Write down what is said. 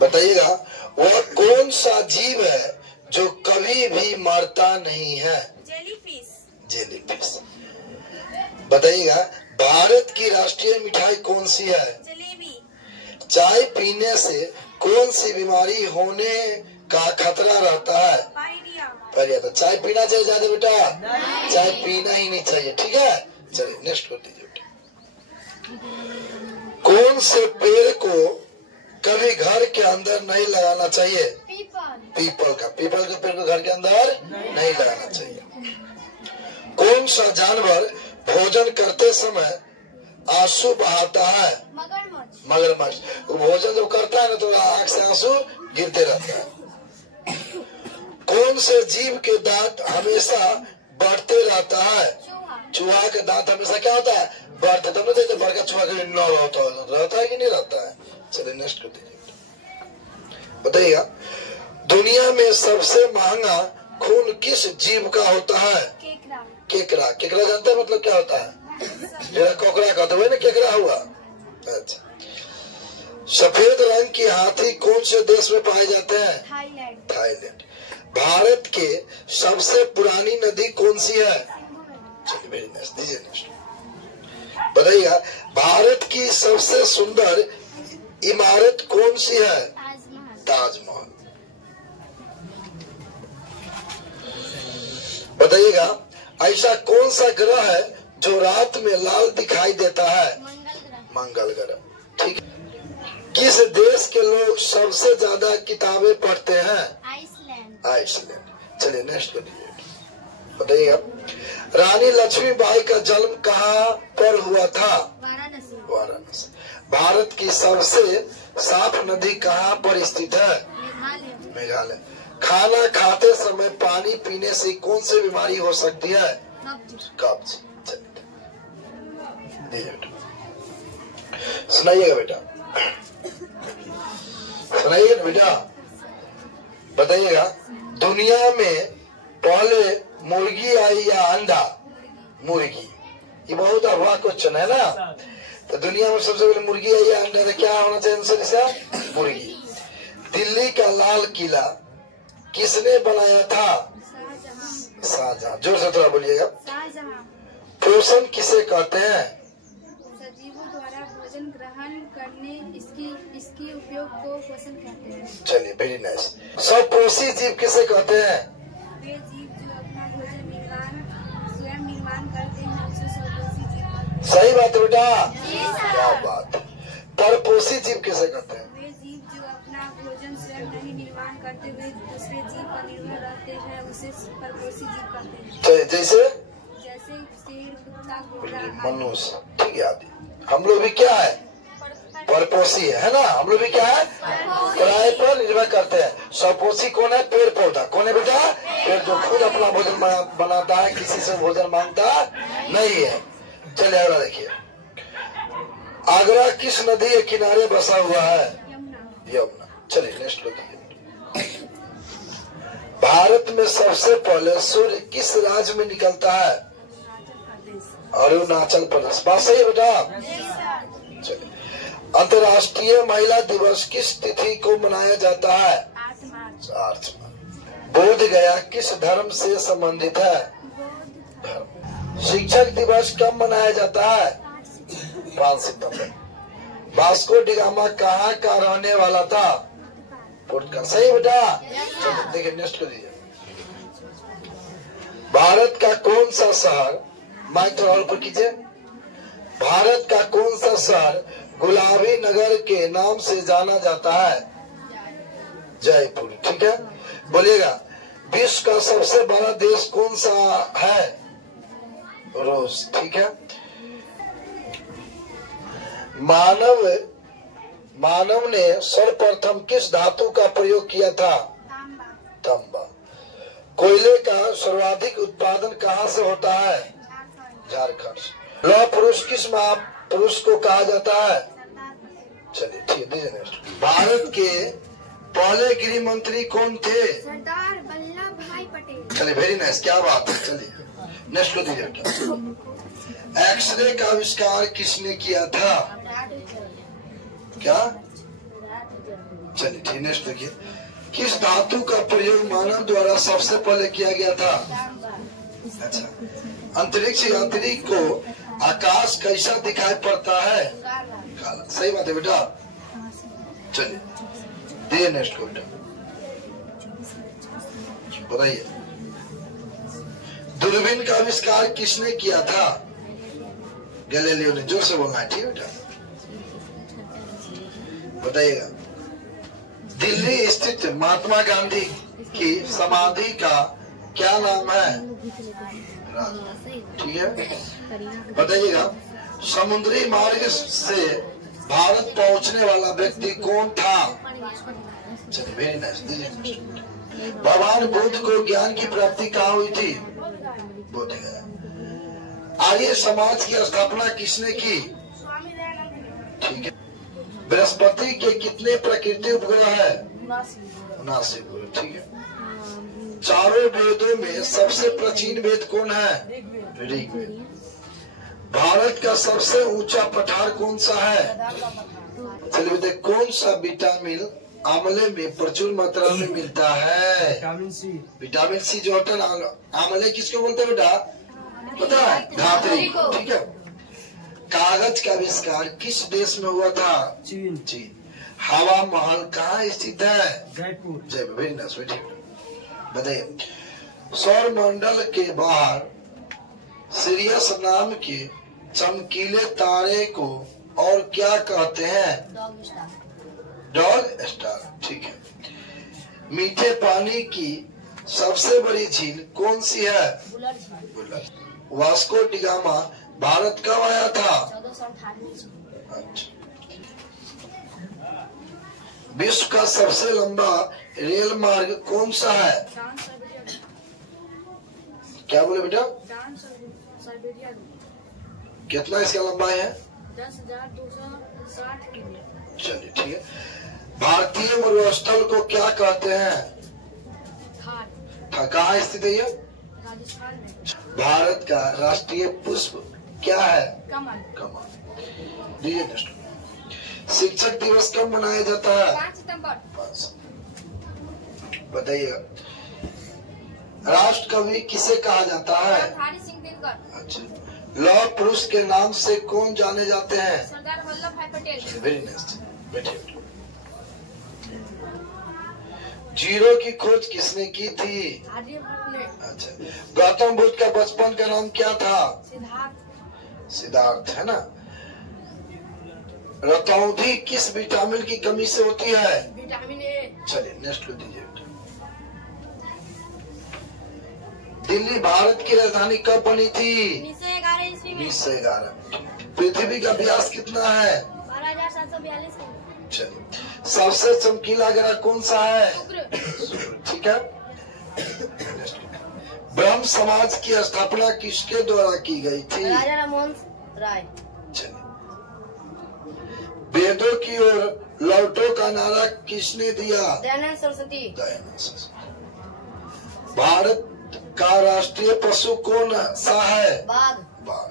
बताइएगा, वह कौन सा जीव है जो कभी भी मरता नहीं है? जेलीफिश। जेलीफिश। बताइएगा, भारत की राष्ट्रीय मिठाई कौन सी है? जलेबी। चाय पीने से कौन सी बीमारी होने का खतरा रहता है? पायरिया। तो चाय पीना चाहिए ज्यादा बेटा? चाय पीना ही नहीं चाहिए, ठीक है। चलिए नेक्स्ट कर दीजिए बेटा। कौन से पेड़ को कभी घर के अंदर नहीं लगाना चाहिए? पीपल का पेड़ को घर के अंदर नहीं लगाना चाहिए। कौन सा जानवर भोजन करते समय आंसू बहाता है? मगरमच्छ। भोजन जब करता है ना तो आंख से आंसू गिरते रहता है। कौन से जीव के दांत हमेशा बढ़ते रहता है? चूहा के दांत हमेशा क्या होता है? बढ़ते। तब तो बड़का चूहा के रहता है कि नहीं रहता है? चलिए नेक्स्ट कर दीजिए। बताइएगा, दुनिया में सबसे महंगा खून किस जीव का होता है? केकड़ा। केकड़ा जानते हैं मतलब क्या होता है? जेड़ा कोकरा कहते हुए ना केकड़ा हुआ। अच्छा। सफेद रंग की हाथी कौन से देश में पाए जाते हैं? थाईलैंड। भारत के सबसे पुरानी नदी कौन सी है? चलिए वेरी नाइस, दीजिए नेक्स्ट। बताइएगा, भारत की सबसे सुंदर इमारत कौन सी है? ताजमहल। बताइएगा, ऐसा कौन सा ग्रह है जो रात में लाल दिखाई देता है? मंगल ग्रह। ठीक है। किस देश के लोग सबसे ज्यादा किताबें पढ़ते हैं? आइसलैंड। चलिए नेक्स्ट कर दीजिए। बताइएगा, रानी लक्ष्मीबाई का जन्म कहाँ पर हुआ था? वाराणसी। भारत की सबसे साफ नदी कहाँ पर स्थित है? मेघालय। खाना खाते समय पानी पीने से कौन सी बीमारी हो सकती है? कब्ज। सुनाइएगा बेटा, सुनाइएगा बेटा। बताइएगा, दुनिया में पहले मुर्गी आई या अंडा? मुर्गी। ये बहुत अफवाह क्वेश्चन है ना। तो दुनिया में सबसे पहले मुर्गी आई या अंडा? तो क्या होना चाहिए आंसर इसका? मुर्गी। दिल्ली का लाल किला किसने बनाया था? शाहजहां। जोर से थोड़ा बोलिएगा। पोषण किसे कहते हैं? सजीवों द्वारा भोजन ग्रहण करने इसके उपयोग को पोषण कहते हैं। चलिए वेरी नाइस। सपोषी जीव किसे कहते हैं? वे जीव जो अपना भोजन स्वयं निर्माण करते हैं उसे सपोषी जीव कहते हैं। सही बात है बेटा, क्या बात। परपोषी जीव किसे कहते हैं? वे जीव जो अपना भोजन स्वयं नहीं निर्माण करते हुए दूसरे जीव पर निर्भर रहते हैं उसे परपोषी जीव कहते हैं। जैसे शेर, कुत्ता, घोड़ा, मनुष्य। ठीक है आदि। हम लोग भी क्या है? परपोषी है ना। हम लोग भी क्या है? पराये पर निर्भर करते हैं। सपोषी कौन है? पेड़ पौधा। कौन है बेटा? पेड़ जो खुद अपना भोजन बनाता है, किसी से भोजन मांगता नहीं है। चलिए अगला देखिए। आगरा किस नदी के किनारे बसा हुआ है? यमुना। चलिए नेक्स्ट देखिए। भारत में सबसे पहले सूर्य किस राज्य में निकलता है? अरुणाचल प्रदेश। बात सही है बेटा। चलिए, अंतर्राष्ट्रीय महिला दिवस किस तिथि को मनाया जाता है? 8 मार्च। बोध गया किस धर्म से संबंधित है? शिक्षक दिवस कब मनाया जाता है? 5 सितंबर। वास्को डी गामा कहाँ का रहने वाला था? पुर्तगाल। सही बेटा। देखिए नेक्स्ट कर दीजिए। भारत का कौन सा शहर, माइक थोड़ा ऊपर कीजिए। भारत का कौन सा शहर गुलाबी नगर के नाम से जाना जाता है? जयपुर। ठीक है। बोलिएगा, विश्व का सबसे बड़ा देश कौन सा है? रूस। ठीक है। मानव ने सर्वप्रथम किस धातु का प्रयोग किया था? तांबा। कोयले का सर्वाधिक उत्पादन कहाँ से होता है? झारखंड। लौह पुरुष किस महापुरुष को कहा जाता है? चलिए ठीक है। भारत के पहले गृह मंत्री कौन थे? सरदार वल्लभ भाई पटेल। चलिए वेरी नाइस, क्या बात है। चलिए नेक्स्ट को दीजिए। एक्सरे का आविष्कार किसने किया था? क्या? चलिए ठीक, नेक्स्ट देखिए, किस धातु का प्रयोग मानव द्वारा सबसे पहले किया गया था? अच्छा, अंतरिक्ष यात्री को आकाश कैसा दिखाई पड़ता है? काला। सही बात है बेटा। चलिए दिए नेक्स्ट क्वेश्चन, बताइए, दूरबीन का आविष्कार किसने किया था? गैलीलियो ने। जोर से बोलना है, ठीक है बेटा। बताइएगा, दिल्ली स्थित महात्मा गांधी की समाधि का क्या नाम है? ठीक है। बताइएगा, समुद्री मार्ग से भारत पहुंचने वाला व्यक्ति कौन था? चलिए वेरी नाइस। भगवान बुद्ध को ज्ञान की प्राप्ति कहाँ हुई थी? बोध गया। आर्य समाज की स्थापना किसने की? ठीक है। बृहस्पति के कितने प्रकृति उपग्रह है? 79 उपग्रह। ठीक है। चारों वेदों में सबसे प्राचीन वेद कौन है? ऋग्वेद। भारत का सबसे ऊंचा पठार कौन सा है? चलिए बताइए, कौन सा विटामिन आंवले में प्रचुर मात्रा में मिलता है? Vitamin C. विटामिन सी जो होता है आंवले किसको बोलते हैं बेटा? पता है? धात्री। ठीक है। कागज का आविष्कार किस देश में हुआ था? चीन। चीन। हवा महल कहाँ स्थित है? जयपुर। जयपुर। बताइए, सौर मंडल के बाहर सिरियस नाम के चमकीले तारे को और क्या कहते हैं? Dog star. ठीक है। मीठे पानी की सबसे बड़ी झील कौन सी है? Wular. Vasco da Gama Bharat कब आया था? 1498। अच्छा। विश्व का सबसे लंबा रेल मार्ग कौन सा है? क्या बोले बेटा? कितना इसका लंबाई है? 10,260 किलोमीटर। चलिए ठीक है। भारतीय मरुस्थल को क्या कहते हैं? कहाँ स्थित है ये? राजस्थान में। भारत का राष्ट्रीय पुष्प क्या है? कमल। कमल। शिक्षक दिवस कब मनाया जाता है? 5 सितंबर। बताइएगा, राष्ट्र कवि किसे कहा जाता है? सिंह दिनकर। अच्छा। लौह पुरुष के नाम से कौन जाने जाते हैं? सरदार वल्लभ भाई पटेल। Very nice. बैठिए। जीरो की खोज किसने की थी? आर्यभट्ट ने। अच्छा। गौतम बुद्ध का बचपन का नाम क्या था? सिद्धार्थ। सिद्धार्थ है ना। रतौंधी किस विटामिन की कमी से होती है? Vitamin A. चलिए नेक्स्ट को दीजिए। दिल्ली भारत की राजधानी कब बनी थी? 1911 ईस्वी में। 1911। पृथ्वी का व्यास कितना है? 12,742 किलोमीटर। चलिए, सबसे चमकीला ग्रह कौन सा है? शुक्र। ठीक है। ब्रह्म समाज की स्थापना किसके द्वारा की गई थी? राजा राममोहन राय। चलिए, वेदों की ओर लौटो का नारा किसने दिया? दयानंद सरस्वती। दयानंद सरस्वती। भारत का राष्ट्रीय पशु कौन सा है? बाघ। बाघ।